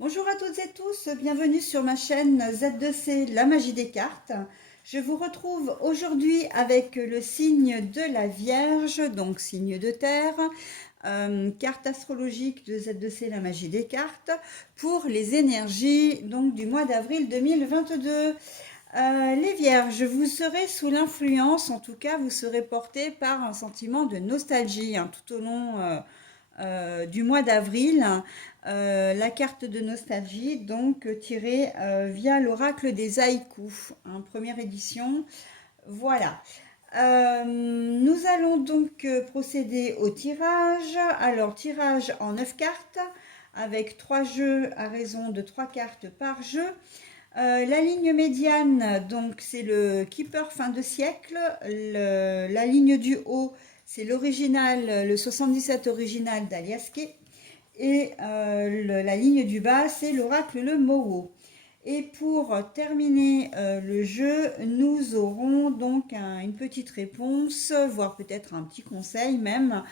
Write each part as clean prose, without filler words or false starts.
Bonjour à toutes et tous, bienvenue sur ma chaîne Z2C, la magie des cartes. Je vous retrouve aujourd'hui avec le signe de la Vierge, donc signe de terre, carte astrologique de Z2C, la magie des cartes, pour les énergies donc, du mois d'avril 2022. Les Vierges, vous serez sous l'influence, en tout cas vous serez porté par un sentiment de nostalgie tout au long du mois d'avril. La carte de nostalgie, donc tirée via l'oracle des haïkus, première édition. Voilà. Nous allons donc procéder au tirage. Alors, tirage en 9 cartes, avec 3 jeux à raison de 3 cartes par jeu. La ligne médiane, donc c'est le Keeper fin de siècle. La ligne du haut, c'est l'original, le 77 original d'Aliaské. Et la ligne du bas, c'est l'oracle le Moho. Et pour terminer le jeu, nous aurons donc une petite réponse, voire peut-être un petit conseil même,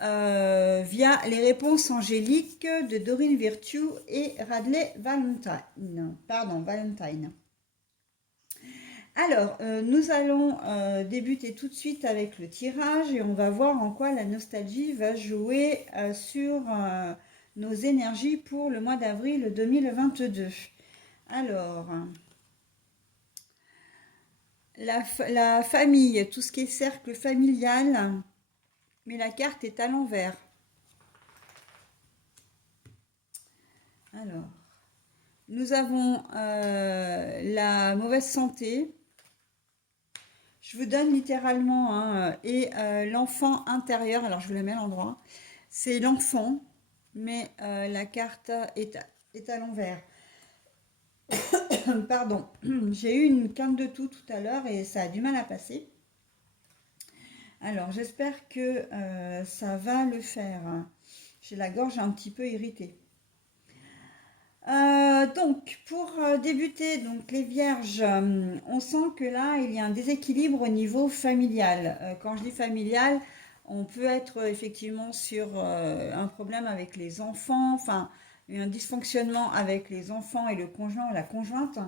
via les réponses angéliques de Doreen Virtue et Radley Valentine. Pardon, Valentine. Alors, nous allons débuter tout de suite avec le tirage et on va voir en quoi la nostalgie va jouer sur nos énergies pour le mois d'avril 2022. Alors, la famille, tout ce qui est cercle familial, mais la carte est à l'envers. Alors, nous avons la mauvaise santé. Je vous donne littéralement, et l'enfant intérieur. Alors, je vous la mets à l'endroit. C'est l'enfant, mais la carte est à l'envers. Pardon, j'ai eu une quinte de tout à l'heure et ça a du mal à passer. Alors, j'espère que ça va le faire. J'ai la gorge un petit peu irritée. Donc, pour débuter, donc les vierges, on sent que là, il y a un déséquilibre au niveau familial. Quand je dis familial, on peut être effectivement sur un problème avec les enfants, enfin, un dysfonctionnement avec les enfants et le conjoint ou la conjointe,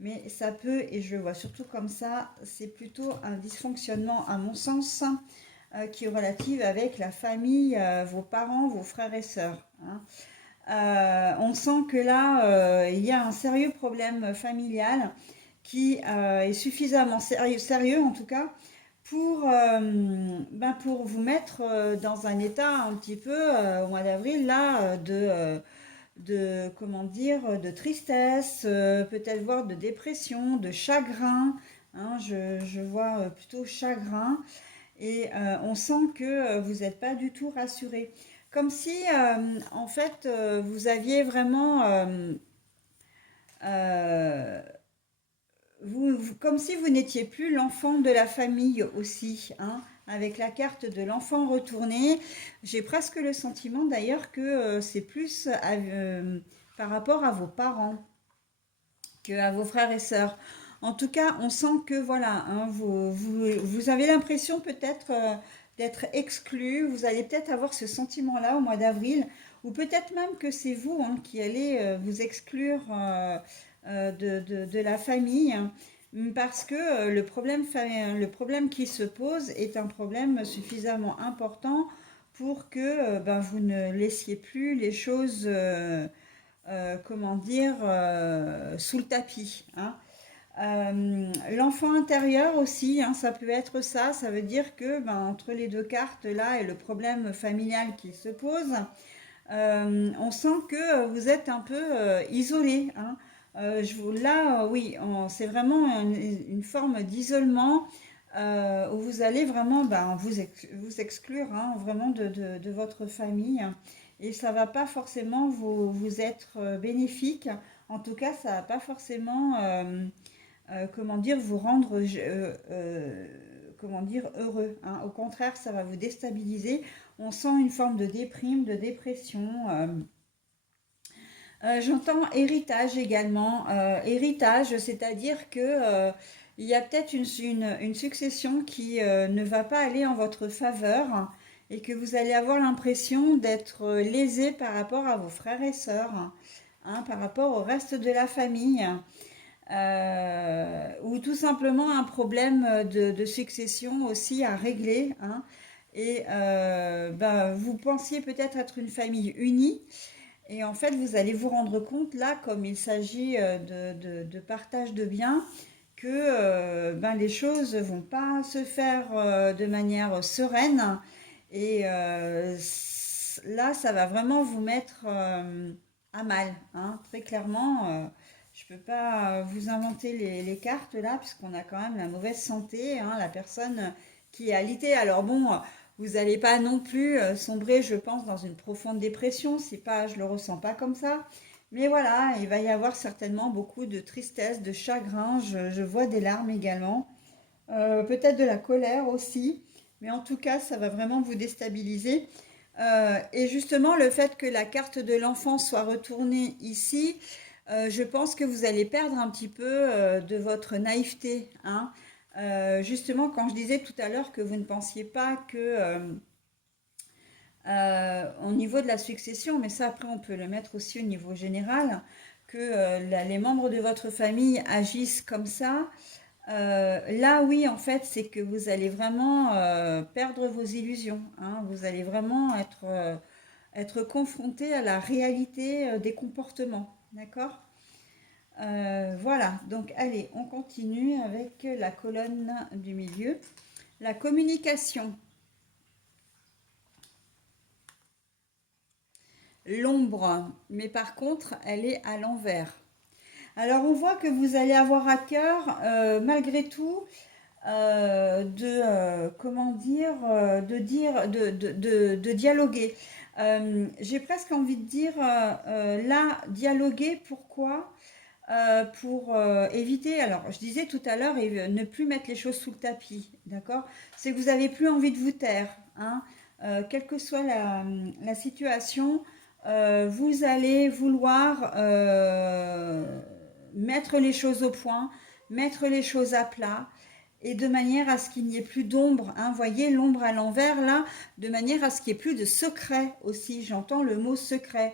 mais ça peut, et je le vois surtout comme ça, c'est plutôt un dysfonctionnement, à mon sens, qui est relatif avec la famille, vos parents, vos frères et sœurs. On sent que là, il y a un sérieux problème familial qui est suffisamment sérieux en tout cas, pour vous mettre dans un état un petit peu au mois d'avril là comment dire, de tristesse, peut-être voire de dépression, de chagrin. Je vois plutôt chagrin et on sent que vous n'êtes pas du tout rassuré. Comme si, en fait, vous aviez vraiment, euh, comme si vous n'étiez plus l'enfant de la famille aussi, avec la carte de l'enfant retourné. J'ai presque le sentiment d'ailleurs que c'est plus par rapport à vos parents qu'à vos frères et sœurs. En tout cas, on sent que voilà, vous avez l'impression peut-être d'être exclu. Vous allez peut-être avoir ce sentiment-là au mois d'avril, ou peut-être même que c'est vous qui allez vous exclure de la famille, parce que le problème qui se pose est un problème suffisamment important pour que vous ne laissiez plus les choses comment dire, sous le tapis. L'enfant intérieur aussi, ça peut être ça. Ça veut dire que entre les deux cartes là et le problème familial qui se pose, on sent que vous êtes un peu isolé. Là, oui, c'est vraiment une forme d'isolement où vous allez vraiment vous exclure vraiment de votre famille. Et ça va pas forcément vous être bénéfique. En tout cas, ça va pas forcément, comment dire, vous rendre, comment dire, heureux. Au contraire, ça va vous déstabiliser. On sent une forme de déprime, de dépression. J'entends héritage également. Héritage, c'est-à-dire que il y a peut-être une succession qui ne va pas aller en votre faveur et que vous allez avoir l'impression d'être lésé par rapport à vos frères et sœurs. hein, par rapport au reste de la famille, ou tout simplement un problème de succession aussi à régler, hein. Et ben, vous pensiez peut-être être une famille unie, et en fait, vous allez vous rendre compte, là, comme il s'agit de partage de biens, que ben, les choses vont pas se faire de manière sereine. Et là, ça va vraiment vous mettre à mal, hein, très clairement. Je peux pas vous inventer les cartes là, puisqu'on a quand même la mauvaise santé, hein, la personne qui est alitée. Alors bon, vous n'allez pas non plus sombrer, je pense, dans une profonde dépression. C'est pas, je le ressens pas comme ça. Mais voilà, il va y avoir certainement beaucoup de tristesse, de chagrin. Je vois des larmes également. Peut-être de la colère aussi. Mais en tout cas, ça va vraiment vous déstabiliser. Et justement, le fait que la carte de l'enfant soit retournée ici, je pense que vous allez perdre un petit peu de votre naïveté, hein. Justement, quand je disais tout à l'heure que vous ne pensiez pas que au niveau de la succession, mais ça après on peut le mettre aussi au niveau général, que les membres de votre famille agissent comme ça, là oui en fait c'est que vous allez vraiment perdre vos illusions, hein. Vous allez vraiment être confronté à la réalité des comportements, d'accord? Voilà, donc allez, on continue avec la colonne du milieu. La communication, l'ombre, mais par contre, elle est à l'envers. Alors, on voit que vous allez avoir à cœur, malgré tout, comment dire, de dialoguer. J'ai presque envie de dire, là, dialoguer, pourquoi? Pour éviter, alors je disais tout à l'heure, ne plus mettre les choses sous le tapis, d'accord? C'est que vous n'avez plus envie de vous taire, hein. Quelle que soit la situation, vous allez vouloir mettre les choses au point, mettre les choses à plat, et de manière à ce qu'il n'y ait plus d'ombre, hein. Voyez l'ombre à l'envers là, de manière à ce qu'il n'y ait plus de secret aussi, j'entends le mot secret,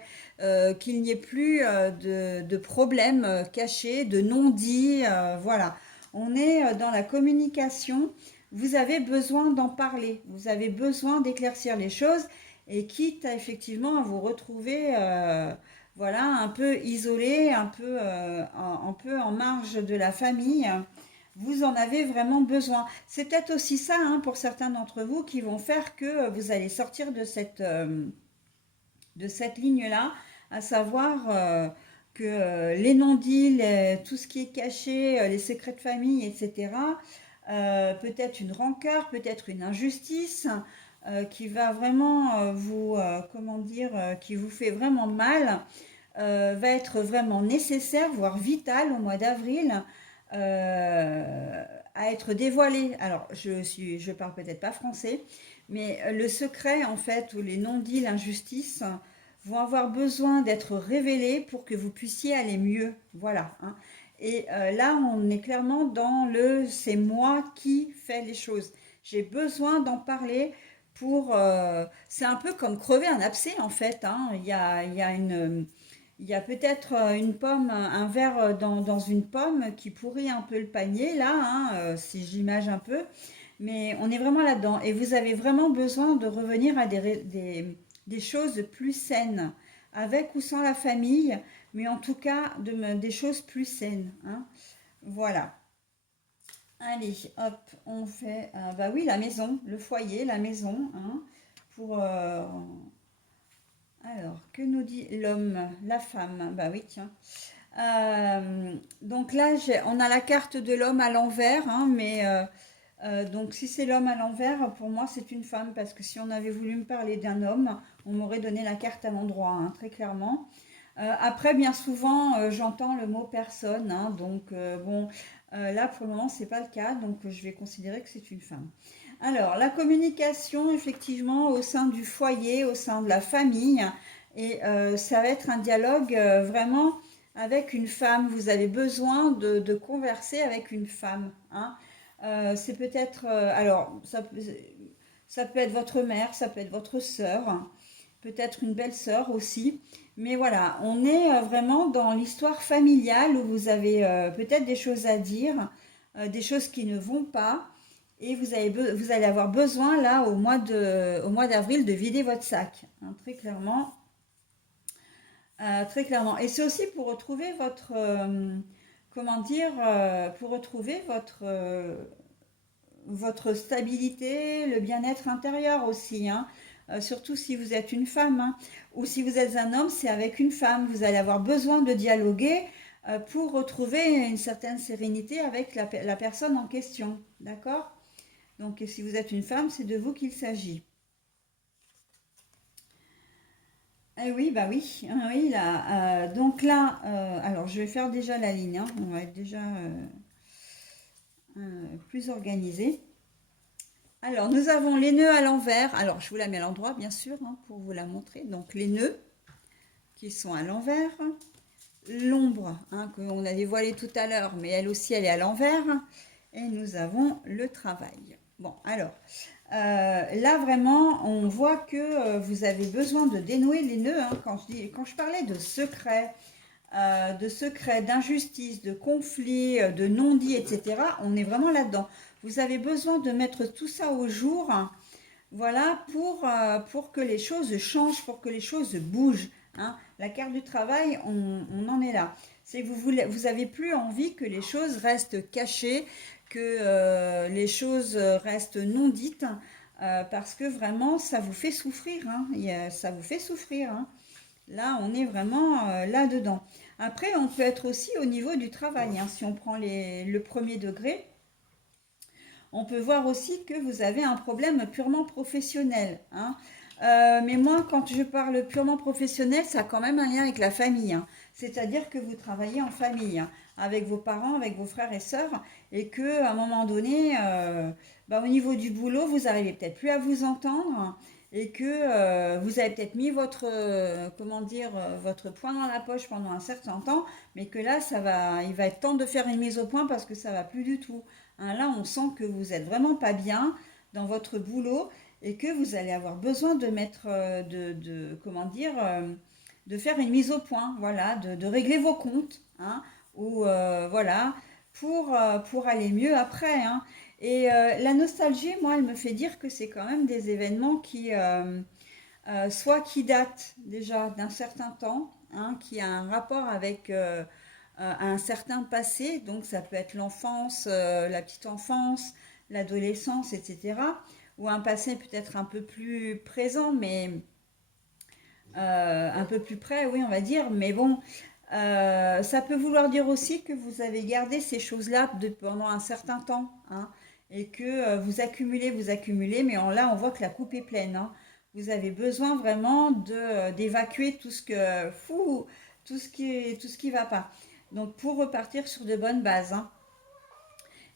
qu'il n'y ait plus de problèmes cachés, de non-dits, voilà. On est dans la communication, vous avez besoin d'en parler, vous avez besoin d'éclaircir les choses, et quitte à effectivement à vous retrouver voilà, un peu isolé, un peu en marge de la famille, vous en avez vraiment besoin. C'est peut-être aussi ça, hein, pour certains d'entre vous, qui vont faire que vous allez sortir de cette ligne-là, à savoir que les non-dits, tout ce qui est caché, les secrets de famille, etc., peut-être une rancœur, peut-être une injustice qui va vraiment comment dire, qui vous fait vraiment mal, va être vraiment nécessaire, voire vital au mois d'avril, à être dévoilé. Alors, je parle peut-être pas français, mais le secret, en fait, ou les non-dits, l'injustice, vont avoir besoin d'être révélés pour que vous puissiez aller mieux. Voilà, hein. Et là, on est clairement dans le c'est moi qui fais les choses. J'ai besoin d'en parler pour. C'est un peu comme crever un abcès, en fait, hein. Il y a une il y a peut-être une pomme, un verre dans une pomme qui pourrit un peu le panier, là, hein, si j'image un peu. Mais on est vraiment là-dedans. Et vous avez vraiment besoin de revenir à des choses plus saines, avec ou sans la famille, mais en tout cas des choses plus saines, hein. Voilà. Allez, hop, on fait, bah oui, la maison, le foyer, la maison, hein, pour, alors, que nous dit l'homme, la femme? Bah oui, tiens. Donc là, on a la carte de l'homme à l'envers, hein, mais donc si c'est l'homme à l'envers, pour moi c'est une femme, parce que si on avait voulu me parler d'un homme, on m'aurait donné la carte à l'endroit, hein, très clairement. Après, bien souvent, j'entends le mot personne, hein, donc bon, là pour le moment c'est pas le cas, donc je vais considérer que c'est une femme. Alors, la communication, effectivement, au sein du foyer, au sein de la famille, et ça va être un dialogue vraiment avec une femme. Vous avez besoin de converser avec une femme, hein. C'est peut-être, alors, ça peut être votre mère, ça peut être votre sœur, peut-être une belle-sœur aussi. Mais voilà, on est vraiment dans l'histoire familiale où vous avez peut-être des choses à dire, des choses qui ne vont pas. Et vous allez avoir besoin là au mois d'avril de vider votre sac, hein, très clairement. Très clairement. Et c'est aussi pour retrouver votre, comment dire, pour retrouver votre stabilité, le bien-être intérieur aussi, hein. Surtout si vous êtes une femme, hein. Ou si vous êtes un homme, c'est avec une femme. Vous allez avoir besoin de dialoguer pour retrouver une certaine sérénité avec la personne en question. D'accord? Donc si vous êtes une femme, c'est de vous qu'il s'agit. Eh oui, bah oui, ah oui là. Donc là, alors je vais faire déjà la ligne, hein. On va être déjà plus organisé. Alors, nous avons les nœuds à l'envers. Alors, je vous la mets à l'endroit, bien sûr, hein, pour vous la montrer. Donc, les nœuds qui sont à l'envers. L'ombre, hein, qu'on a dévoilée tout à l'heure, mais elle aussi, elle est à l'envers. Et nous avons le travail. Bon, alors, là, vraiment, on voit que vous avez besoin de dénouer les nœuds, hein. Quand je parlais de secrets, d'injustice, de conflits, de non-dits, etc., on est vraiment là-dedans. Vous avez besoin de mettre tout ça au jour, hein, voilà, pour que les choses changent, pour que les choses bougent, hein. La carte du travail, on en est là. C'est que vous avez plus envie que les choses restent cachées, que les choses restent non dites, parce que vraiment, ça vous fait souffrir, hein. Ça vous fait souffrir, hein. Là, on est vraiment là-dedans. Après, on peut être aussi au niveau du travail, hein. Si on prend le premier degré, on peut voir aussi que vous avez un problème purement professionnel, hein. Mais moi, quand je parle purement professionnel, ça a quand même un lien avec la famille, hein. C'est-à-dire que vous travaillez en famille, hein, avec vos parents, avec vos frères et sœurs, et que à un moment donné, bah, au niveau du boulot, vous n'arrivez peut-être plus à vous entendre, et que vous avez peut-être mis comment dire, votre poing dans la poche pendant un certain temps, mais que là, il va être temps de faire une mise au point parce que ça va plus du tout, hein. Là, on sent que vous êtes vraiment pas bien dans votre boulot et que vous allez avoir besoin de mettre, comment dire, de faire une mise au point, voilà, de régler vos comptes, hein, ou voilà, pour aller mieux après, hein. Et la nostalgie, moi, elle me fait dire que c'est quand même des événements soit qui datent déjà d'un certain temps, hein, qui a un rapport avec un certain passé, donc ça peut être l'enfance, la petite enfance, l'adolescence, etc. Ou un passé peut-être un peu plus présent, mais un peu plus près, oui, on va dire. Mais bon, ça peut vouloir dire aussi que vous avez gardé ces choses-là pendant un certain temps, hein, et que vous accumulez, mais là, on voit que la coupe est pleine, hein. Vous avez besoin vraiment d'évacuer tout ce qui va pas. Donc, pour repartir sur de bonnes bases, hein.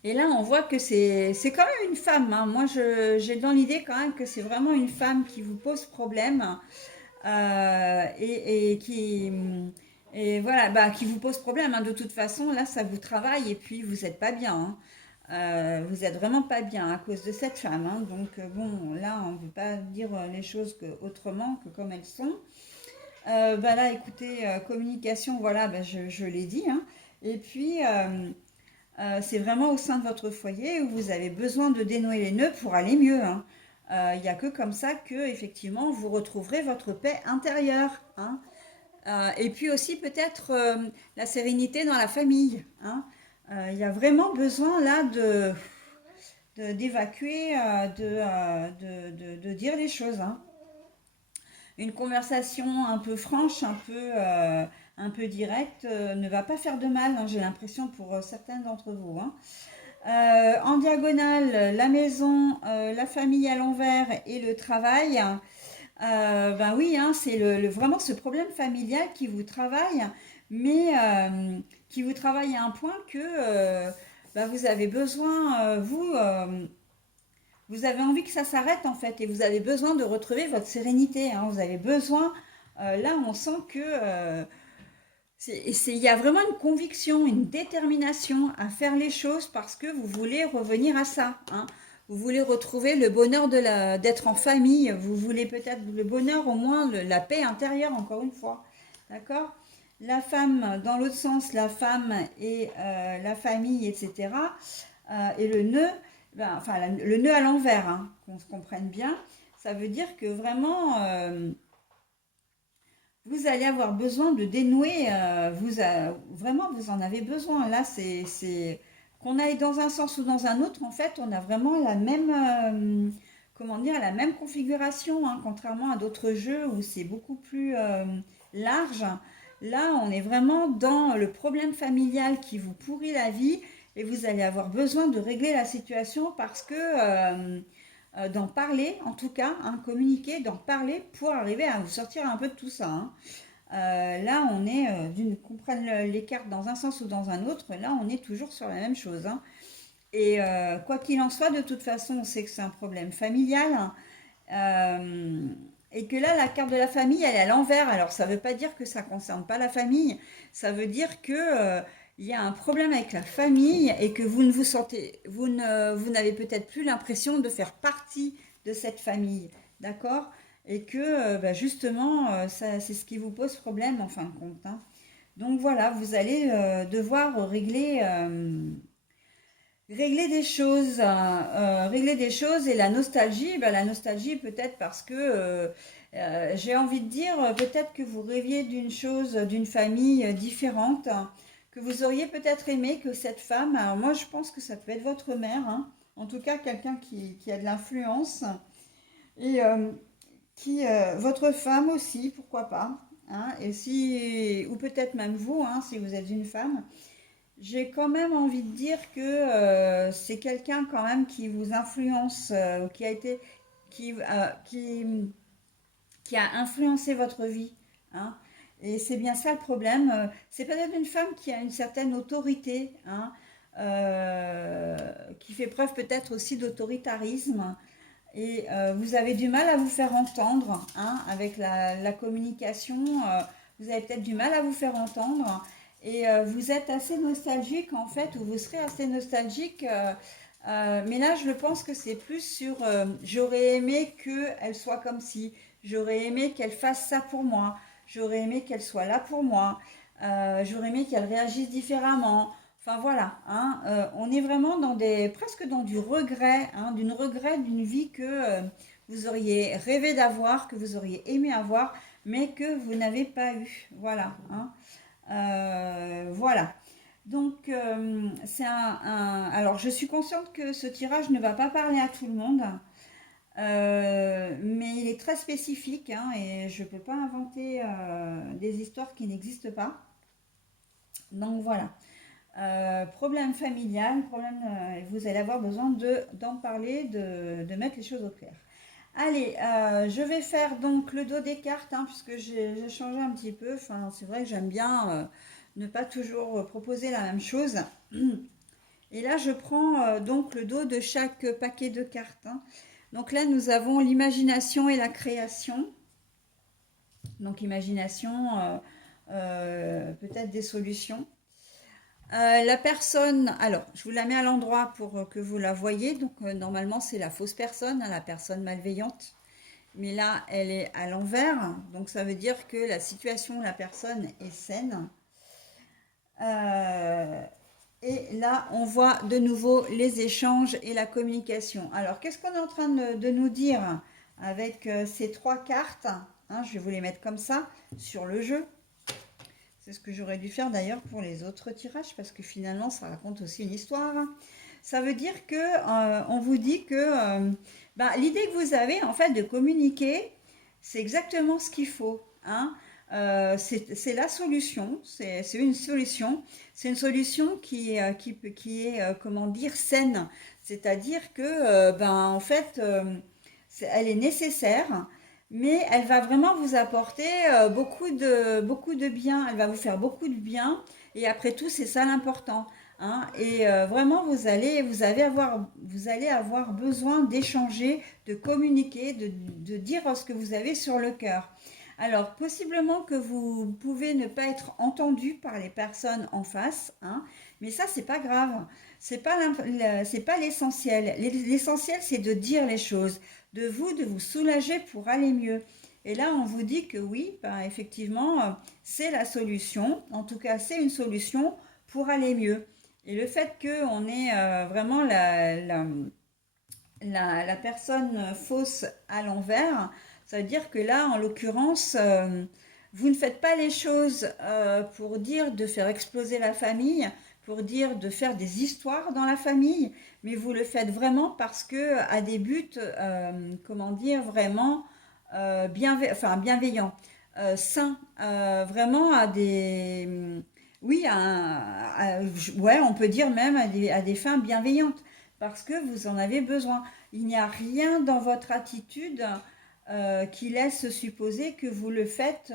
Et là, on voit que c'est quand même une femme, hein. Moi, j'ai dans l'idée quand même que c'est vraiment une femme qui vous pose problème, et voilà, bah, qui vous pose problème, hein. De toute façon, là, ça vous travaille et puis vous n'êtes pas bien, hein. Vous êtes vraiment pas bien à cause de cette femme, hein. Donc, bon, là, on ne veut pas dire les choses autrement que comme elles sont. Bah là, écoutez, communication, voilà, bah, je l'ai dit, hein. Et puis, c'est vraiment au sein de votre foyer où vous avez besoin de dénouer les nœuds pour aller mieux, hein. Il n'y a que comme ça que, effectivement, vous retrouverez votre paix intérieure, hein. Et puis aussi peut-être la sérénité dans la famille, hein. Il y a vraiment besoin là d'évacuer, de dire les choses, hein. Une conversation un peu franche, un peu directe, ne va pas faire de mal, hein, j'ai l'impression pour certains d'entre vous, hein. En diagonale, la maison, la famille à l'envers et le travail. Ben oui, hein, c'est vraiment ce problème familial qui vous travaille, mais qui vous travaille à un point que ben vous avez besoin, vous avez envie que ça s'arrête en fait, et vous avez besoin de retrouver votre sérénité, hein. Vous avez besoin, là on sent que il y a vraiment une conviction, une détermination à faire les choses parce que vous voulez revenir à ça, hein. vous voulez retrouver le bonheur d'être en famille, vous voulez peut-être le bonheur, au moins la paix intérieure, encore une fois. D'accord? La femme, dans l'autre sens, la femme et la famille, etc. Et le nœud, ben, enfin le nœud à l'envers, hein, qu'on se comprenne bien, ça veut dire que vraiment, vous allez avoir besoin de dénouer, vraiment vous en avez besoin. Là, c'est qu'on aille dans un sens ou dans un autre, en fait, on a vraiment la même, comment dire, la même configuration, hein, contrairement à d'autres jeux où c'est beaucoup plus large. Là, on est vraiment dans le problème familial qui vous pourrit la vie et vous allez avoir besoin de régler la situation parce que d'en parler, en tout cas, hein, communiquer, d'en parler pour arriver à vous sortir un peu de tout ça. Hein. Là, on est, qu'on prenne les cartes dans un sens ou dans un autre, là, on est toujours sur la même chose. Hein. Et quoi qu'il en soit, de toute façon, on sait que c'est un problème familial. Hein. Et que là, la carte de la famille, elle est à l'envers. Alors, ça ne veut pas dire que ça ne concerne pas la famille. Ça veut dire que il y a un problème avec la famille et que vous ne vous sentez, vous n'avez peut-être plus l'impression de faire partie de cette famille. D'accord? Et que bah, justement, c'est ce qui vous pose problème en fin de compte. Hein. Donc voilà, vous allez devoir régler des choses et la nostalgie peut-être parce que j'ai envie de dire peut-être que vous rêviez d'une chose, d'une famille différente, que vous auriez peut-être aimé que cette femme, alors moi je pense que ça peut être votre mère, hein, en tout cas quelqu'un qui a de l'influence et votre femme aussi, pourquoi pas, hein, et si, ou peut-être même vous, hein, si vous êtes une femme. J'ai quand même envie de dire que c'est quelqu'un quand même qui vous influence, qui, euh, qui, qui a influencé votre vie. Hein. Et c'est bien ça le problème. C'est peut-être une femme qui a une certaine autorité, hein, qui fait preuve peut-être aussi d'autoritarisme. Et vous avez du mal à vous faire entendre, hein, avec la communication. Vous avez peut-être du mal à vous faire entendre. Et vous êtes assez nostalgique en fait, ou vous serez assez nostalgique. Mais là, je pense que c'est plus sur j'aurais aimé qu'elle soit comme si, j'aurais aimé qu'elle fasse ça pour moi, j'aurais aimé qu'elle soit là pour moi, j'aurais aimé qu'elle réagisse différemment. Enfin voilà, hein, on est vraiment presque dans du regret, hein, d'une vie que vous auriez rêvé d'avoir, que vous auriez aimé avoir, mais que vous n'avez pas eu. Voilà, hein. Voilà. Donc, alors, je suis consciente que ce tirage ne va pas parler à tout le monde, mais il est très spécifique, hein, et je ne peux pas inventer des histoires qui n'existent pas. Donc, voilà. Problème familial, vous allez avoir besoin d'en parler, de mettre les choses au clair. Allez, je vais faire donc le dos des cartes, hein, puisque j'ai changé un petit peu. Enfin, c'est vrai que j'aime bien ne pas toujours proposer la même chose. Et là, je prends donc le dos de chaque paquet de cartes. Hein. Donc là, nous avons l'imagination et la création. Donc imagination, peut-être des solutions. La personne, alors je vous la mets à l'endroit pour que vous la voyez. Donc normalement c'est la fausse personne, hein, la personne malveillante. Mais là elle est à l'envers. Donc ça veut dire que la situation, la personne est saine. Et là on voit de nouveau les échanges et la communication. Alors qu'est-ce qu'on est en train de nous dire avec ces trois cartes, hein, je vais vous les mettre comme ça sur le jeu. C'est ce que j'aurais dû faire d'ailleurs pour les autres tirages parce que finalement ça raconte aussi une histoire. Ça veut dire que on vous dit que l'idée que vous avez en fait de communiquer, c'est exactement ce qu'il faut. Hein. C'est la solution, c'est une solution. C'est une solution qui est comment dire saine. C'est-à-dire que en fait elle est nécessaire mais elle va vraiment vous apporter beaucoup de bien. Elle va vous faire beaucoup de bien. Et après tout, c'est ça l'important. Hein. Et vraiment, vous allez avoir besoin d'échanger, de communiquer, de dire ce que vous avez sur le cœur. Alors, possiblement que vous pouvez ne pas être entendu par les personnes en face, hein, mais ça, c'est pas grave. C'est pas l'essentiel. L'essentiel, c'est de dire les choses, de vous soulager pour aller mieux. Et là, on vous dit que oui, ben, effectivement, c'est la solution. En tout cas, c'est une solution pour aller mieux. Et le fait qu'on ait vraiment la personne fausse à l'envers, ça veut dire que là, en l'occurrence, vous ne faites pas les choses pour dire de faire exploser la famille, pour dire de faire des histoires dans la famille, mais vous le faites vraiment parce que à des buts, comment dire, vraiment bienveillants, sains, vraiment à des, oui, ouais, on peut dire même à des fins bienveillantes, parce que vous en avez besoin. Il n'y a rien dans votre attitude qui laisse supposer que vous le faites,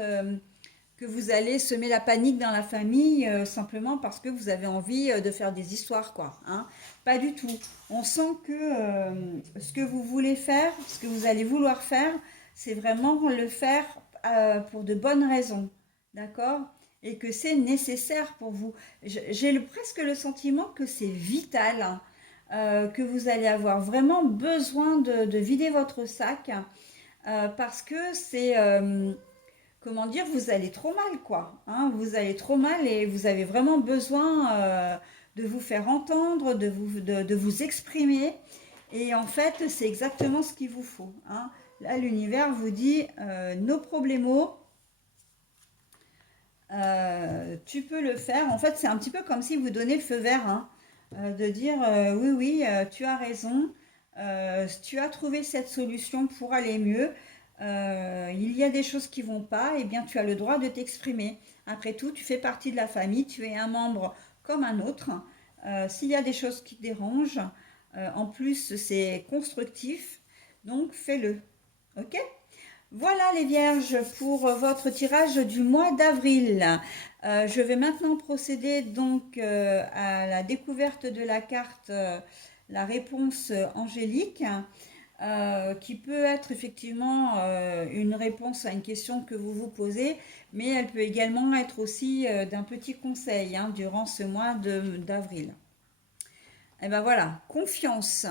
que vous allez semer la panique dans la famille simplement parce que vous avez envie de faire des histoires, quoi. Hein. Pas du tout. On sent que ce que vous voulez faire, ce que vous allez vouloir faire, c'est vraiment le faire pour de bonnes raisons. D'accord? Et que c'est nécessaire pour vous. J'ai presque le sentiment que c'est vital, hein, que vous allez avoir vraiment besoin de vider votre sac parce que c'est, comment dire, vous allez trop mal, quoi. Hein, vous allez trop mal et vous avez vraiment besoin de vous faire entendre, de vous exprimer. Et en fait, c'est exactement ce qu'il vous faut. Hein. Là, l'univers vous dit, nos problèmes, tu peux le faire. En fait, c'est un petit peu comme si vous donnez le feu vert, hein, de dire oui, oui, tu as raison, tu as trouvé cette solution pour aller mieux. Il y a des choses qui vont pas, et bien tu as le droit de t'exprimer. Après tout, tu fais partie de la famille, tu es un membre comme un autre. S'il y a des choses qui te dérangent, en plus c'est constructif, donc fais-le. Ok? Voilà les vierges pour votre tirage du mois d'avril. Je vais maintenant procéder donc à la découverte de la carte, la réponse angélique, qui peut être effectivement une réponse à une question que vous vous posez, mais elle peut également être aussi d'un petit conseil hein, durant ce mois d'avril. Et ben voilà, confiance.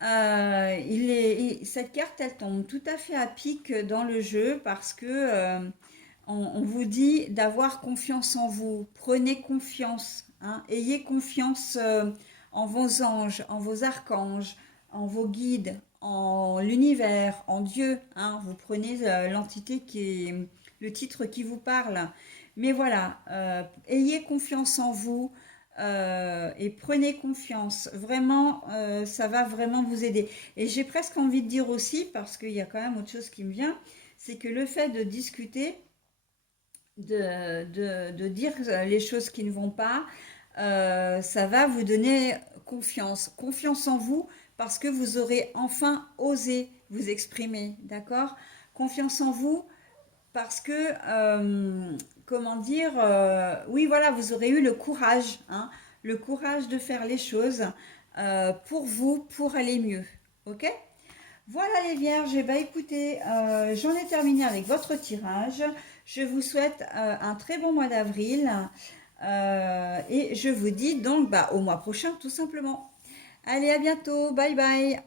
Cette carte, elle tombe tout à fait à pic dans le jeu parce que on vous dit d'avoir confiance en vous. Prenez confiance, hein, ayez confiance en vos anges, en vos archanges, en vos guides, en l'univers, en Dieu. Hein. Vous prenez l'entité qui est le titre qui vous parle. Mais voilà, ayez confiance en vous et prenez confiance. Vraiment, ça va vraiment vous aider. Et j'ai presque envie de dire aussi, parce qu'il y a quand même autre chose qui me vient, c'est que le fait de discuter, de dire les choses qui ne vont pas, ça va vous donner confiance. Confiance en vous parce que vous aurez enfin osé vous exprimer, d'accord? Confiance en vous parce que, comment dire, oui, voilà, vous aurez eu hein, le courage de faire les choses pour vous, pour aller mieux. Ok? Voilà les vierges, et bah écoutez, j'en ai terminé avec votre tirage. Je vous souhaite un très bon mois d'avril et je vous dis donc bah, au mois prochain tout simplement. Allez, à bientôt, bye bye.